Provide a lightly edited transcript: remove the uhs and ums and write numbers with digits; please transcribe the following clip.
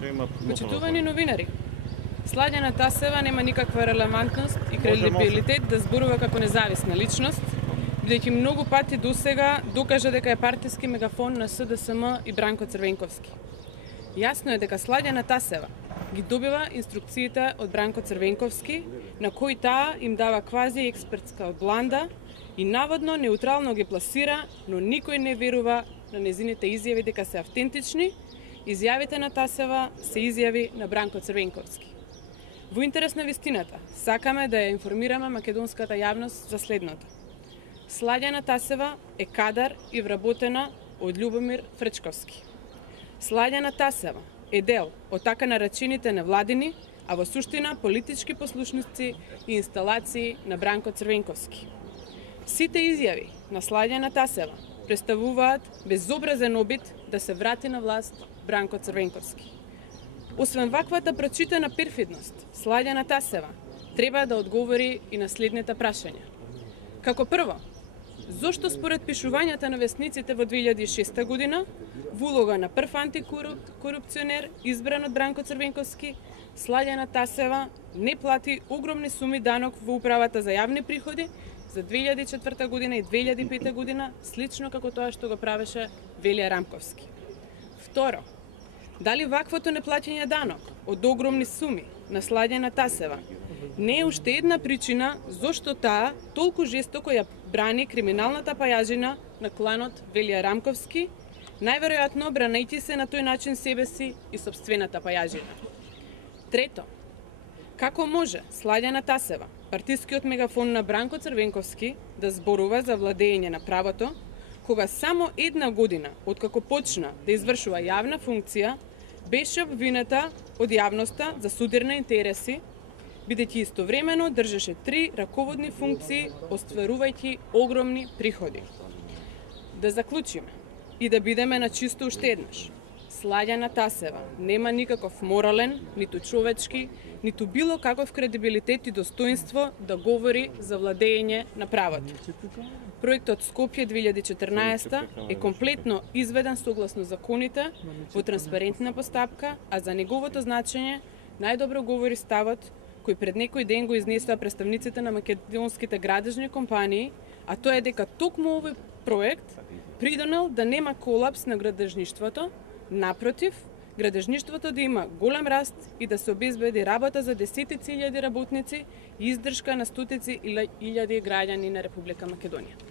Почитувани новинари, Слаѓана Тасева нема никаква релевантност и кредибилитет да зборува како независна личност, бидејќи многу пати досега докажа дека е партиски мегафон на СДСМ и Бранко Црвенковски. Јасно е дека Слаѓана Тасева ги добива инструкциите од Бранко Црвенковски, на кои таа им дава квази експертска бланда и наводно неутрално ги пласира, но никој не верува на незините изјави дека се автентични. Изјавите на Тасева се изјави на Бранко Црвенковски. Во интерес на вистината, сакаме да ја информираме македонската јавност за следното. Слаѓана Тасева е кадар и вработена од Љубомир Фречковски. Слаѓана Тасева е дел од така наречените невладини, а во суштина политички послушници и инсталации на Бранко Црвенковски. Сите изјави на Слаѓана Тасева представуваат безобразен обид да се врати на власт Бранко Црвенковски. Освен ваквата прочитана перфидност, Слаѓана Тасева треба да одговори и на следните прашања. Како прво, зошто според пишувањата на весниците во 2006 година, во улога на прв антикорупционер избран од Бранко Црвенковски, Слаѓана Тасева не плати огромни суми данок во управата за јавни приходи за 2004 година и 2005 година, слично како тоа што го правеше Велија Рамковски. Второ, дали ваквото неплаќање данок од огромни суми на Слаѓана Тасева не е уште една причина зошто таа толку жестоко ја брани криминалната пајажина на кланот Велија Рамковски, најверојатно бранејќи се на тој начин себе си и сопствената пајажина. Трето, како може Слаѓана Тасева, партискиот мегафон на Бранко Црвенковски, да зборува за владење на правото, кога само една година откако почна да извршува јавна функција, беше обвината од јавноста за судирни интереси, бидејќи истовремено држеше 3 раководни функции, остварувајќи огромни приходи. Да заклучиме и да бидеме на чисто уште еднаш. Слаѓана Тасева нема никаков морален, ниту човечки, ниту било каков кредибилитет и достоинство да говори за владење на правото. Проектот Скопје 2014 е комплетно изведен согласно законите во транспарентна постапка, а за неговото значење најдобро говори ставот кој пред некој ден го изнесоа представниците на македонските градежни компании, а тоа е дека токму овој проект придонел да нема колапс на градежништвото, напротив, градежништвото да има голем раст и да се обезбеди работа за десетици илјади работници и издршка на стотици илјади граѓани на Република Македонија.